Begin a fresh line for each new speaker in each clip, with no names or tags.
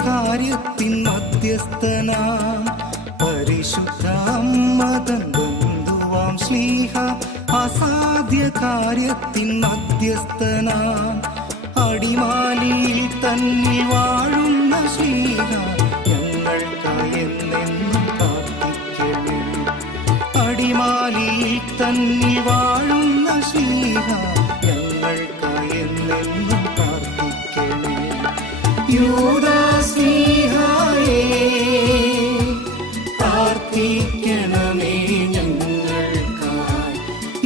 കാര്യത്തിൻ മധ്യസ്ഥനാം. പരിശുദ്ധ ശ്ലീഹ അസാധ്യ കാര്യത്തിൻ മധ്യസ്ഥനാം. അടിമാലിയിൽ തന്നിൽ വാഴുന്ന ശ്ലീഹ ഞങ്ങൾക്കായി എന്നെന്നും പ്രാർത്ഥിക്കണേ അടിമാലിയിൽ തന്നിൽ വാഴുന്ന പ്രാർത്ഥിക്കണേ യൂദാസ്ലീഹായേ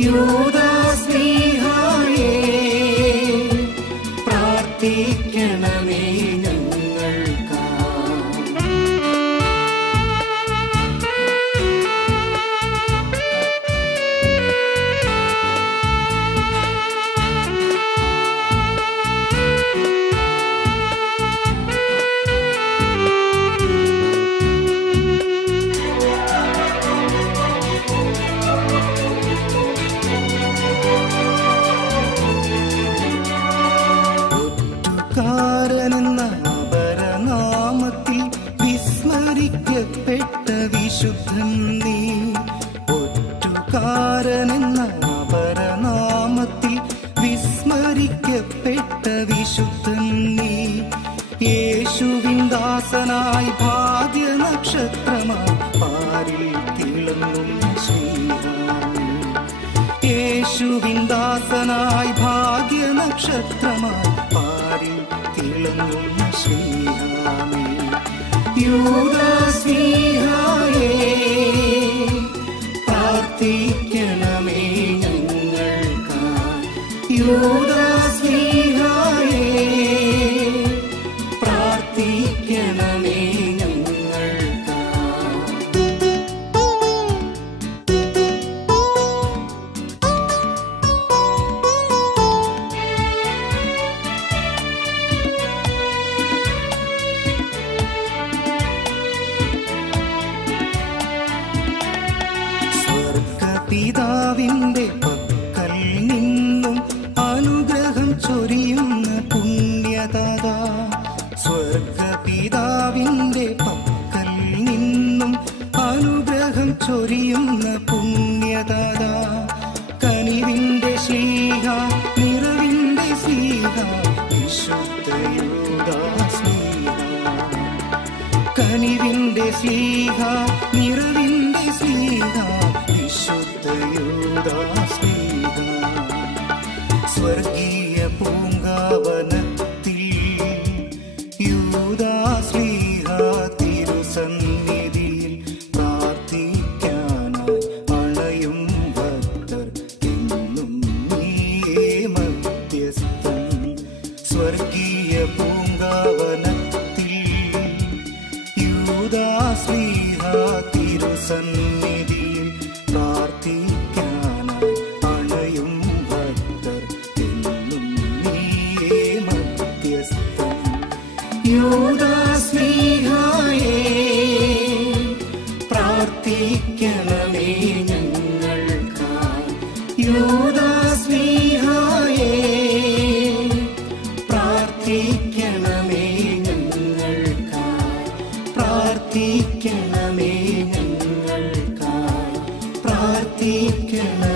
有的。ഒറ്റുകാരനെന്ന അപരനാമത്തിൽ വിസ്മരിക്കപ്പെട്ട വിശുദ്ധൻ നീ. ഒറ്റുകാരനെന്ന അപരനാമത്തിൽ വിസ്മരിക്കപ്പെട്ട വിശുദ്ധൻ നീ. യേശുവിൻ ദാസനായി ഭാഗ്യ നക്ഷത്രമായി പാരിൽ തിളങ്ങും ശ്രീരാമേ യേശുവിൻ ദാസനായി ഭാഗ്യ നക്ഷത്രമായി പാരിൽ തിളങ്ങുന്ന ശ്രീഹാമേ യൂദാസ്ലീഹായേ പ്രാർത്ഥിക്കണമേ ഞങ്ങൾക്കായി യൂദാസ്ലീഹായേ സ്വർഗപിതാവിന്റെ പക്കൽ നിന്നും അനുഗ്രഹം ചൊരിയുന്ന പുണ്യദാത. കനിവിന്റെ ശ്രീഹ നിറവിന്റെ ശ്ലീഹ വിശുദ്ധയൂദാ ശ്ലീഹ കനിവിന്റെ സ്ലീഹ നിറവിന്റെ സ്ലീഹ വിശുദ്ധയൂദാ സ്ലീഹ സ്വർഗീയ പൂങ്കാവനത്തിൽ തിരുസന്നിധിയിൽ പ്രാർത്ഥിക്കാനായി അണയും ഭക്തർ എന്നും നീയേ മധ്യസ്ഥൻ സ്വർഗീയ പൂങ്കാവനത്തിൽ യൂദാശ്ലീഹ തിരുസന്നിധിയിൽ പ്രാർത്ഥിക്കാനായി അണയും ഭക്തർ എന്നും നീയേ മധ്യസ്ഥൻ യൂദാശ്ലീഹായേ പ്രാർത്ഥിക്കണമേ ഞങ്ങൾക്കായി യൂദാശ്ലീഹായേ പ്രാർത്ഥിക്കണമേ ഞങ്ങൾക്കായി പ്രാർത്ഥിക്കണമേ ഞങ്ങൾക്കായി പ്രാർത്ഥിക്കണമേ